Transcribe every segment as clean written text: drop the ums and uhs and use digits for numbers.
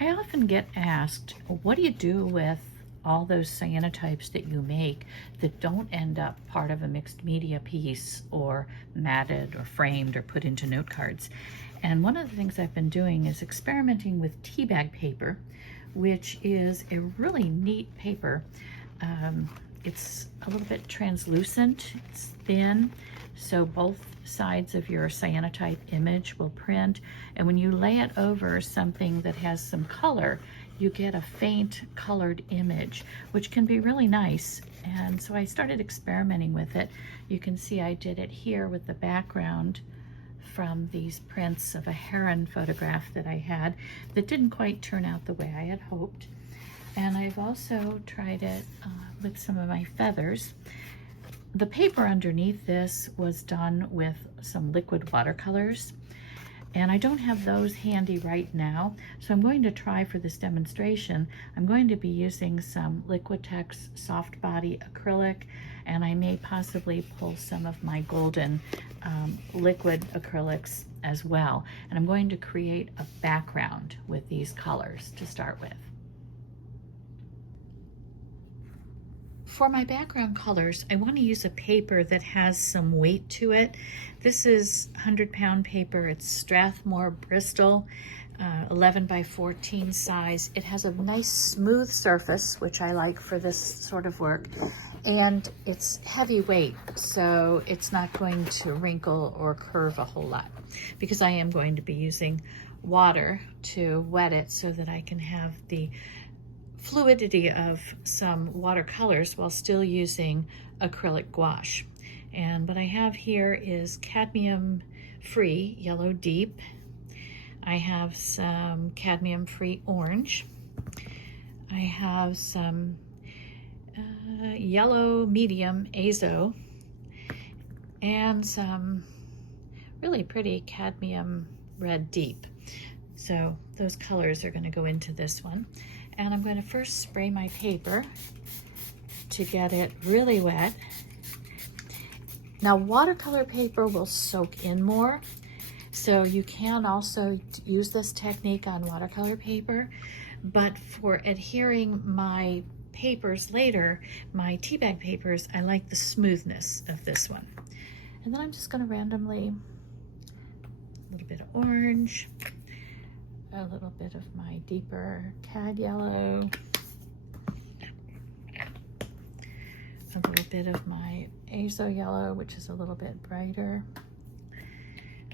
I often get asked, what do you do with all those cyanotypes that you make that don't end up part of a mixed media piece or matted or framed or put into note cards? And one of the things I've been doing is experimenting with Teabag paper, which is a really neat paper. It's a little bit translucent, it's thin, so both sides of your cyanotype image will print, and when you lay it over something that has some color, you get a faint colored image, which can be really nice. And so I started experimenting with it. You can see I did it here with the background from these prints of a heron photograph that I had that didn't quite turn out the way I had hoped. And I've also tried it with some of my feathers. The paper underneath this was done with some liquid watercolors, and I don't have those handy right now, so I'm going to try for this demonstration. I'm going to be using some Liquitex soft body acrylic, and I may possibly pull some of my golden liquid acrylics as well. And I'm going to create a background with these colors to start with. For my background colors, I want to use a paper that has some weight to it. This is 100-pound paper. It's Strathmore Bristol, 11 by 14 size. It has a nice smooth surface, which I like for this sort of work, and it's heavy weight, so it's not going to wrinkle or curve a whole lot, because I am going to be using water to wet it so that I can have the fluidity of some watercolors while still using acrylic gouache. And what I have here is cadmium-free yellow deep. I have some cadmium-free orange. I have some yellow medium azo and some really pretty cadmium red deep. So those colors are going to go into this one. And I'm going to first spray my paper to get it really wet. Now, watercolor paper will soak in more, so you can also use this technique on watercolor paper, but for adhering my papers later, my Teabag papers, I like the smoothness of this one. And then I'm just going to randomly, a little bit of orange, a little bit of my deeper cad yellow, a little bit of my azo yellow, which is a little bit brighter.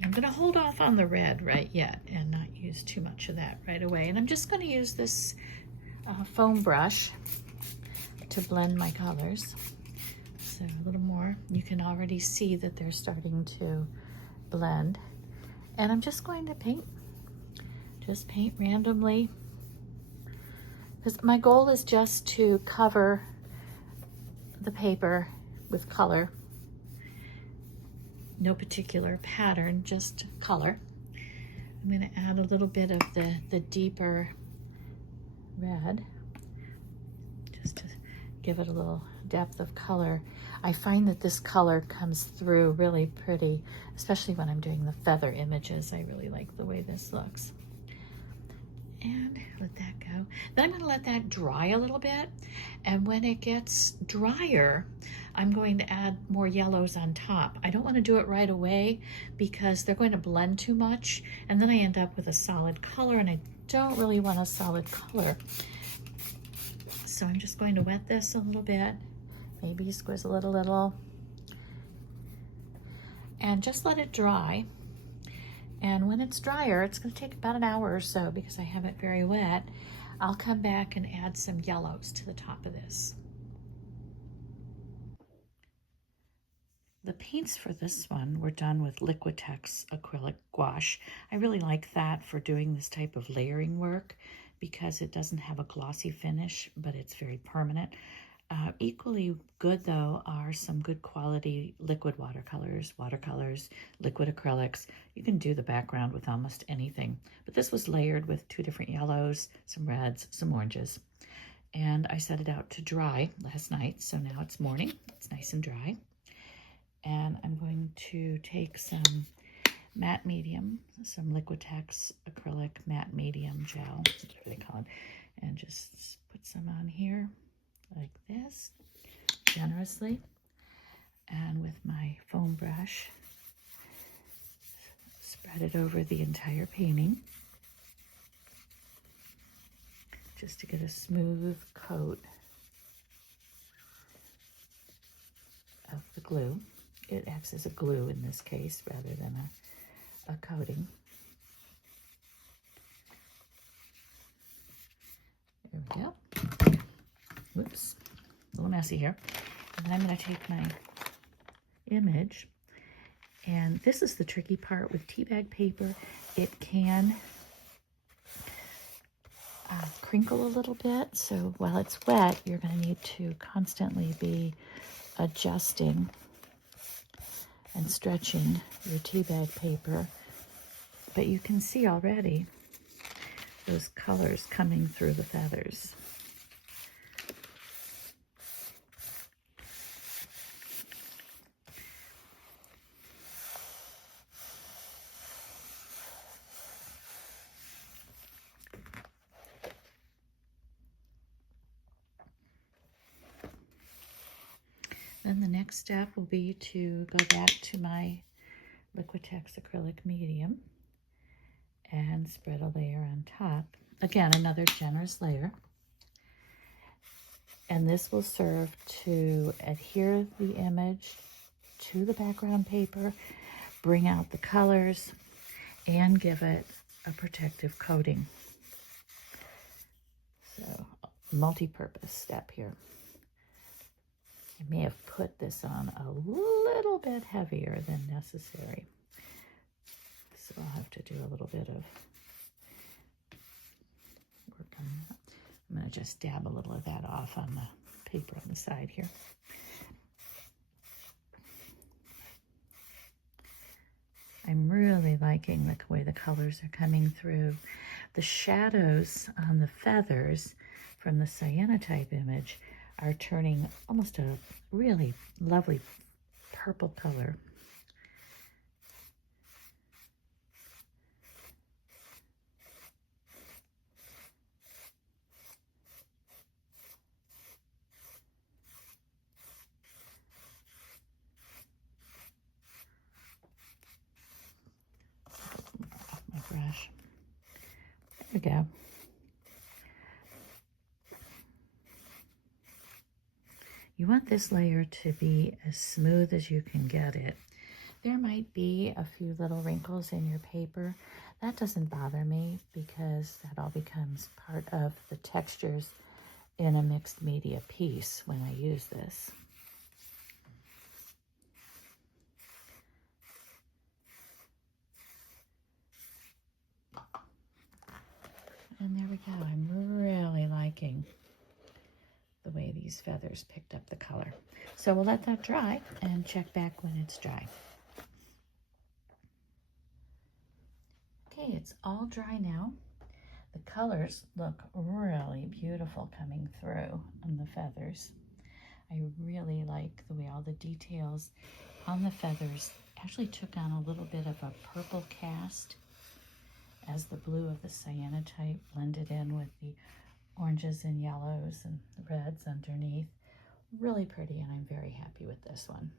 I'm going to hold off on the red right yet and not use too much of that right away. And I'm just going to use this foam brush to blend my colors. So a little more. You can already see that they're starting to blend. And I'm just going to paint. Just paint randomly, because my goal is just to cover the paper with color. No particular pattern, just color. I'm going to add a little bit of the deeper red, just to give it a little depth of color. I find that this color comes through really pretty, especially when I'm doing the feather images. I really like the way this looks. And let that go. Then I'm going to let that dry a little bit, and when it gets drier, I'm going to add more yellows on top. I don't want to do it right away because they're going to blend too much, and then I end up with a solid color, and I don't really want a solid color. So I'm just going to wet this a little bit, maybe squizzle it a little, and just let it dry. And when it's drier, it's going to take about an hour or so because I have it very wet. I'll come back and add some yellows to the top of this. The paints for this one were done with Liquitex acrylic gouache. I really like that for doing this type of layering work because it doesn't have a glossy finish, but it's very permanent. Equally good, though, are some good quality liquid watercolors, liquid acrylics. You can do the background with almost anything, but this was layered with 2 different yellows, some reds, some oranges. And I set it out to dry last night, so now it's morning. It's nice and dry. And I'm going to take some matte medium, some Liquitex acrylic matte medium gel, whatever they call it, and just put some on here like this, generously. And with my foam brush, spread it over the entire painting just to get a smooth coat of the glue. It acts as a glue in this case rather than a coating. There we go. Whoops, a little messy here. And then I'm going to take my image, and this is the tricky part with Teabag paper. It can crinkle a little bit, so while it's wet, you're going to need to constantly be adjusting and stretching your Teabag paper. But you can see already those colors coming through the feathers. Then the next step will be to go back to my Liquitex acrylic medium and spread a layer on top. Again, another generous layer. And this will serve to adhere the image to the background paper, bring out the colors, and give it a protective coating. So, multi-purpose step here. I may have put this on a little bit heavier than necessary. So I'll have to do a little bit of work on that. I'm going to just dab a little of that off on the paper on the side here. I'm really liking the way the colors are coming through. The shadows on the feathers from the cyanotype image are turning almost a really lovely purple color. Off my brush. There we go. You want this layer to be as smooth as you can get it. There might be a few little wrinkles in your paper. That doesn't bother me because that all becomes part of the textures in a mixed media piece when I use this. And there we go. I'm really liking the way these feathers picked up the color. So we'll let that dry and check back when it's dry. Okay, it's all dry now. The colors look really beautiful coming through on the feathers. I really like the way all the details on the feathers actually took on a little bit of a purple cast as the blue of the cyanotype blended in with the oranges and yellows and reds underneath. Really pretty, and I'm very happy with this one.